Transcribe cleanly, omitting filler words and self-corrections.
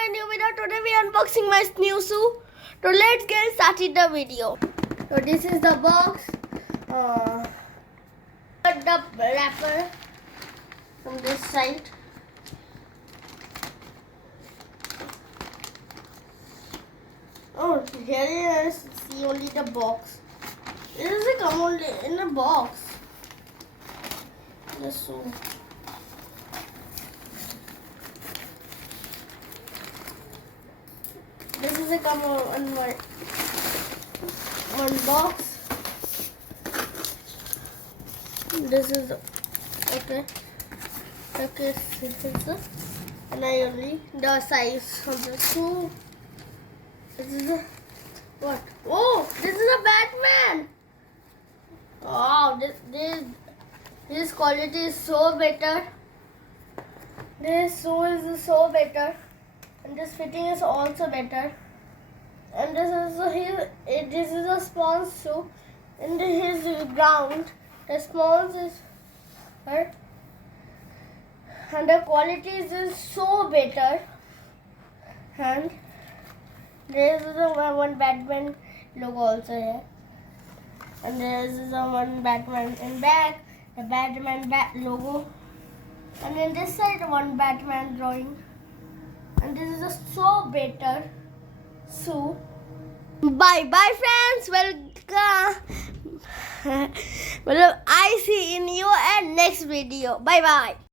my new video. Today we are unboxing my new shoe. So let's get started the video. So this is the box. The wrapper from this side. Oh, here is see only the box. This is come only in a box. The shoe. This is a come on one box. This is okay. Okay, this is and I only the size of the shoe. This is a what? Oh, this is a Batman. Wow, this quality is so better. This shoe is so better. And this fitting is also better. And this is a small shoe. And his ground, the small is her. And the quality is so better. And there is one Batman logo also here. And there is one Batman in back, the Batman logo. And in this side one Batman drawing. And this is a so better shoe. Bye bye friends. Welcome. Well, I see in you at next video. Bye bye.